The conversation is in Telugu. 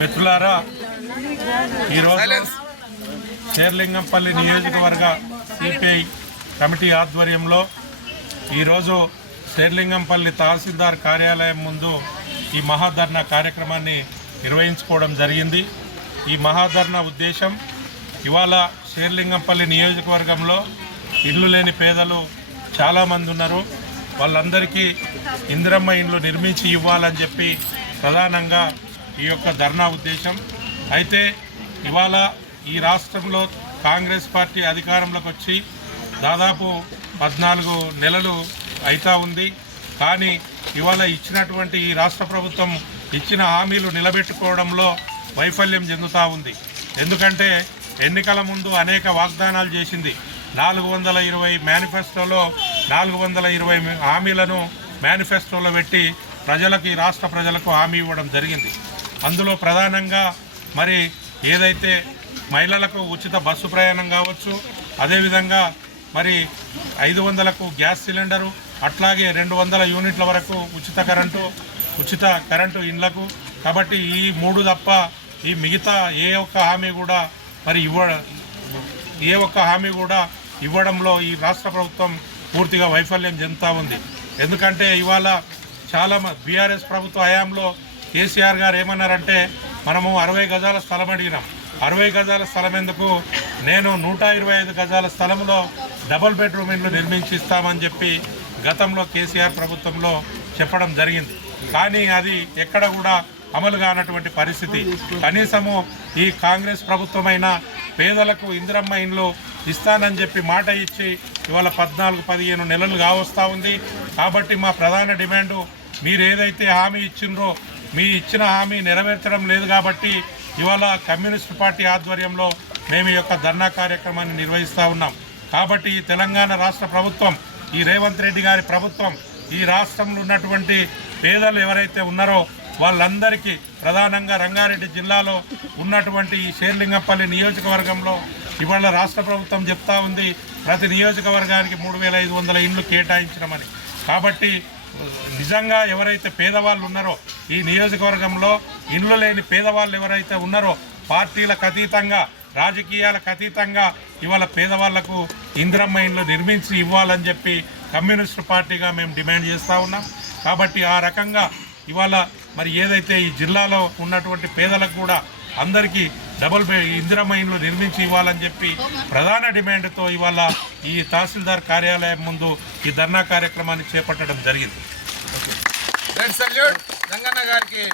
మిత్రులారా ఈరోజు శేర్లింగంపల్లి నియోజకవర్గ సిపిఐ కమిటీ ఆధ్వర్యంలో ఈరోజు శేర్లింగంపల్లి తహసీల్దార్ కార్యాలయం ముందు ఈ మహాధర్నా కార్యక్రమాన్ని నిర్వహించుకోవడం జరిగింది. ఈ మహాధర్నా ఉద్దేశం ఇవాళ శేర్లింగంపల్లి నియోజకవర్గంలో ఇల్లు లేని పేదలు చాలామంది ఉన్నారు. వాళ్ళందరికీ ఇందిరమ్మ ఇండ్లు నిర్మించి ఇవ్వాలని చెప్పి ప్రధానంగా ఈ యొక్క ధర్నా ఉద్దేశం. అయితే ఇవాళ ఈ రాష్ట్రంలో కాంగ్రెస్ పార్టీ అధికారంలోకి వచ్చి దాదాపు పద్నాలుగు నెలలు అవుతా ఉంది. కానీ ఇవాళ ఇచ్చినటువంటి ఈ రాష్ట్ర ప్రభుత్వం ఇచ్చిన హామీలు నిలబెట్టుకోవడంలో వైఫల్యం చెందుతూ ఉంది. ఎందుకంటే ఎన్నికల ముందు అనేక వాగ్దానాలు చేసింది. నాలుగు వందల ఇరవై మేనిఫెస్టోలో నాలుగు వందల ఇరవై హామీలను మేనిఫెస్టోలో పెట్టి ప్రజలకు రాష్ట్ర ప్రజలకు హామీ ఇవ్వడం జరిగింది. అందులో ప్రధానంగా మరి ఏదైతే మహిళలకు ఉచిత బస్సు ప్రయాణం కావచ్చు అదేవిధంగా మరి ఐదు వందలకు గ్యాస్ సిలిండరు అట్లాగే రెండు వందల యూనిట్ల వరకు ఉచిత కరెంటు ఉచిత కరెంటు ఇండ్లకు. కాబట్టి ఈ మూడు తప్ప ఈ మిగతా ఏ ఒక్క హామీ కూడా మరి ఇవ్వ ఏ ఒక్క హామీ కూడా ఇవ్వడంలో ఈ రాష్ట్ర ప్రభుత్వం పూర్తిగా వైఫల్యం చెందుతూ ఉంది. ఎందుకంటే ఇవాళ చాలా బీఆర్ఎస్ ప్రభుత్వ హయాంలో కేసీఆర్ గారు ఏమన్నారంటే మనము అరవై గజాల స్థలం అడిగినాం. అరవై గజాల స్థలం ఎందుకు? నేను నూట ఇరవై ఐదు గజాల స్థలంలో డబుల్ బెడ్రూమ్ ఇండ్లు నిర్మించి ఇస్తామని చెప్పి గతంలో కేసీఆర్ ప్రభుత్వంలో చెప్పడం జరిగింది. కానీ అది ఎక్కడ కూడా అమలు కానటువంటి పరిస్థితి. కనీసము ఈ కాంగ్రెస్ ప్రభుత్వమైన పేదలకు ఇందిరమ్మ ఇండ్లు ఇస్తానని చెప్పి మాట ఇచ్చి ఇవాళ పద్నాలుగు పదిహేను నెలలు కావస్తూ ఉంది. కాబట్టి మా ప్రధాన డిమాండు మీరు ఏదైతే హామీ ఇచ్చిండ్రో మీ ఇచ్చిన హామీ నెరవేర్చడం లేదు కాబట్టి ఇవాళ కమ్యూనిస్ట్ పార్టీ ఆధ్వర్యంలో మేము ఈ యొక్క ధర్నా కార్యక్రమాన్ని నిర్వహిస్తూ ఉన్నాం. కాబట్టి ఈ తెలంగాణ రాష్ట్ర ప్రభుత్వం ఈ రేవంత్ రెడ్డి గారి ప్రభుత్వం ఈ రాష్ట్రంలో ఉన్నటువంటి పేదలు ఎవరైతే ఉన్నారో వాళ్ళందరికీ ప్రధానంగా రంగారెడ్డి జిల్లాలో ఉన్నటువంటి ఈ షేర్లింగంపల్లి నియోజకవర్గంలో ఇవాళ రాష్ట్ర ప్రభుత్వం చెప్తా ఉంది ప్రతి నియోజకవర్గానికి మూడు వేల ఐదు వందల ఇండ్లు కేటాయించడమని. కాబట్టి నిజంగా ఎవరైతే పేదవాళ్ళు ఉన్నారో ఈ నియోజకవర్గంలో ఇల్లు లేని పేదవాళ్ళు ఎవరైతే ఉన్నారో పార్టీలకు అతీతంగా రాజకీయాలకు అతీతంగా ఇవాళ పేదవాళ్ళకు ఇందిరమ్మ ఇండ్లు నిర్మించి ఇవ్వాలని చెప్పి కమ్యూనిస్ట్ పార్టీగా మేము డిమాండ్ చేస్తూ ఉన్నాం. కాబట్టి ఆ రకంగా ఇవాళ మరి ఏదైతే ఈ జిల్లాలో ఉన్నటువంటి పేదలకు కూడా అందరికీ డబుల్ బెడ్ ఇందిరమ్మ ఇండ్లు నిర్మించి ఇవ్వాలని చెప్పి ప్రధాన డిమాండ్తో ఇవాళ ఈ తహసీల్దార్ కార్యాలయం ముందు ఈ ధర్నా కార్యక్రమాన్ని చేపట్టడం జరిగింది. సల్యూట్ రంగన్న గారికి